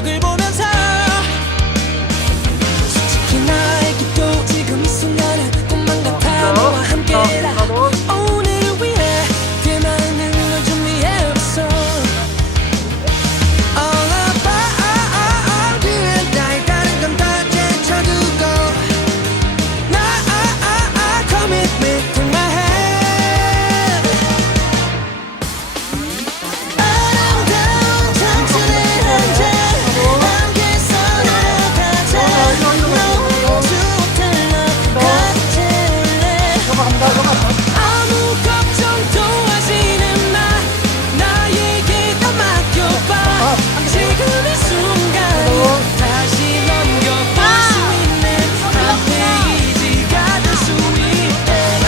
벽을 보는